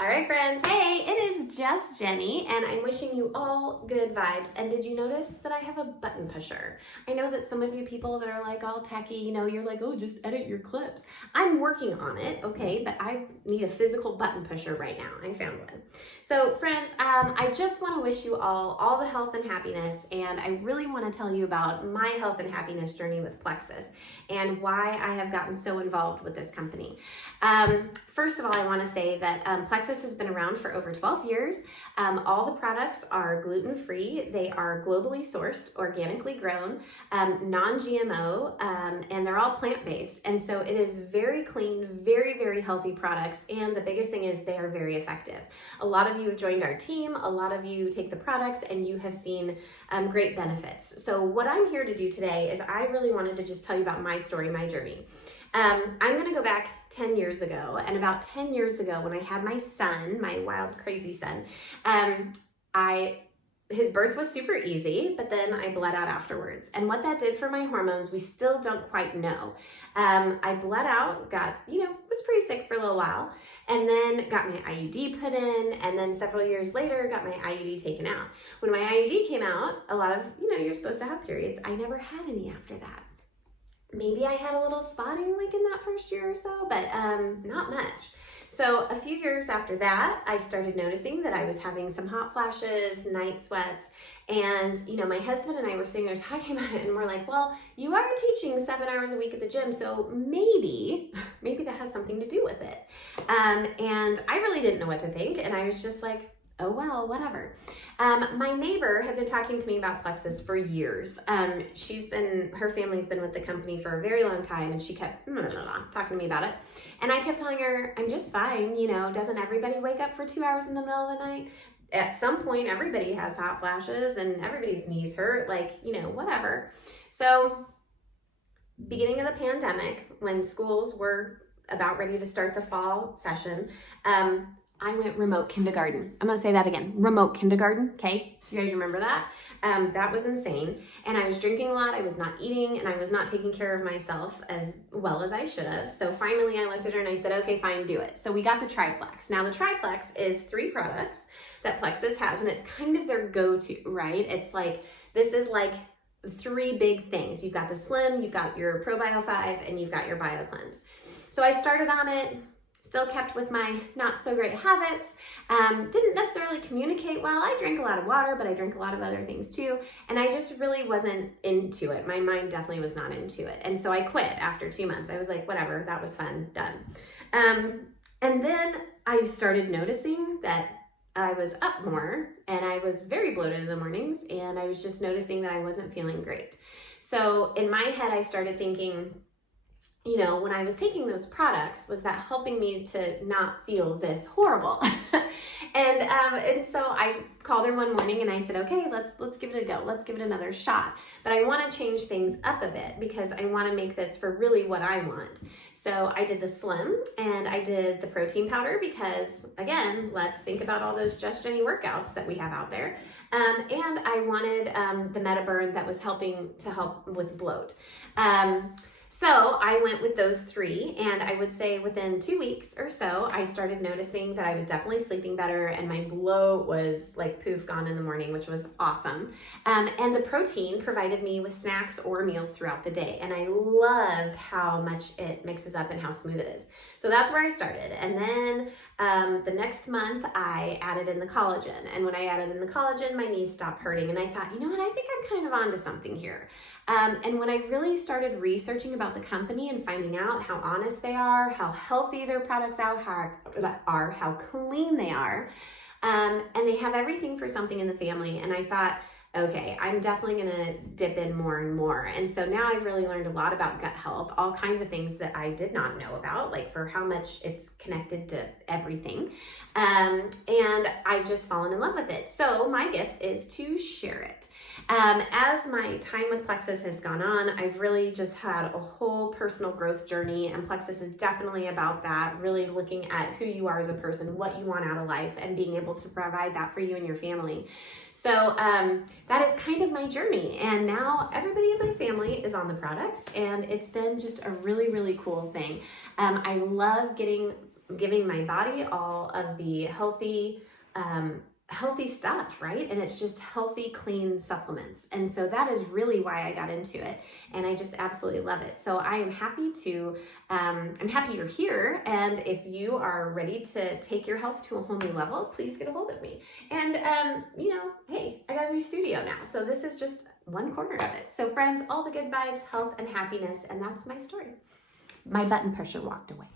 All right, friends. Hey, it is just Jenny, and I'm wishing you all good vibes. And did you notice that I have a button pusher? I know that some of you people that are like all techie, you're like, oh, just edit your clips. I'm working on it, okay? But I need a physical button pusher right now. I found one. So, friends, I just want to wish you all the health and happiness, and I really want to tell you about my health and happiness journey with Plexus and why I have gotten so involved with this company. First of all, I want to say that Plexus has been around for over 12 years. All the products are gluten-free. They are globally sourced, organically grown, non-GMO, and they're all plant-based. And so it is very clean, very, very healthy products. And the biggest thing is they are very effective. A lot of you have joined our team. A lot of you take the products and you have seen great benefits. So what I'm here to do today is I really wanted to just tell you about my story, my journey. I'm going to go back 10 years ago, and about 10 years ago when I had my son, my wild, crazy son, his birth was super easy, but then I bled out afterwards. And what that did for my hormones, we still don't quite know. I bled out, was pretty sick for a little while, and then got my IUD put in, and then several years later got my IUD taken out. When my IUD came out, a lot of, you're supposed to have periods. I never had any after that. Maybe I had a little spotting like in that first year or so, but not much. So a few years after that, I started noticing that I was having some hot flashes, night sweats, and my husband and I were sitting there talking about it, and we're like, well, you are teaching 7 hours a week at the gym, so maybe that has something to do with it. And I really didn't know what to think, and I was just like, oh, well, whatever. My neighbor had been talking to me about Plexus for years. Her family's been with the company for a very long time, and she kept talking to me about it. And I kept telling her, I'm just fine. Doesn't everybody wake up for 2 hours in the middle of the night? At some point, everybody has hot flashes and everybody's knees hurt, whatever. So beginning of the pandemic, when schools were about ready to start the fall session, I went remote kindergarten. I'm gonna say that again, remote kindergarten, okay? You guys remember that? That was insane. And I was drinking a lot, I was not eating, and I was not taking care of myself as well as I should have. So finally I looked at her and I said, okay, fine, do it. So we got the triplex. Now the triplex is 3 products that Plexus has, and it's kind of their go-to, right? It's like, this is like 3 big things. You've got the Slim, you've got your ProBio 5, and you've got your BioCleanse. So I started on it, still kept with my not so great habits, didn't necessarily communicate well. I drank a lot of water, but I drank a lot of other things too. And I just really wasn't into it. My mind definitely was not into it. And so I quit after 2 months. I was like, whatever, that was fun, done. And then I started noticing that I was up more and I was very bloated in the mornings, and I was just noticing that I wasn't feeling great. So in my head, I started thinking, when I was taking those products, was that helping me to not feel this horrible? and so I called her one morning and I said, okay, let's give it a go. Let's give it another shot. But I want to change things up a bit because I want to make this for really what I want. So I did the Slim and I did the protein powder because, again, let's think about all those Just Jenny workouts that we have out there. And I wanted the MetaBurn that was help with bloat. So I went with those 3, and I would say within 2 weeks or so, I started noticing that I was definitely sleeping better, and my bloat was like poof gone in the morning, which was awesome. And the protein provided me with snacks or meals throughout the day, and I loved how much it mixes up and how smooth it is. So that's where I started. And then the next month, I added in the collagen, and when I added in the collagen, my knees stopped hurting, and I thought, you know what, I think I'm kind of onto something here. And when I really started researching about the company and finding out how honest they are, how healthy their products are, how clean they are, and they have everything for something in the family, and I thought, okay, I'm definitely gonna dip in more and more. And so now I've really learned a lot about gut health, all kinds of things that I did not know about, like for how much it's connected to everything. And I've just fallen in love with it. So my gift is to share it. As my time with Plexus has gone on, I've really just had a whole personal growth journey, and Plexus is definitely about that, really looking at who you are as a person, what you want out of life, and being able to provide that for you and your family. So that is kind of my journey, and now everybody in my family is on the products, and it's been just a really, really cool thing. I love getting giving my body all of the healthy stuff, right? And it's just healthy, clean supplements. And so that is really why I got into it. And I just absolutely love it. So I am happy I'm happy you're here. And if you are ready to take your health to a whole new level, please get a hold of me. And, hey, I got a new studio now. So this is just one corner of it. So friends, all the good vibes, health and happiness. And that's my story. My button pusher walked away.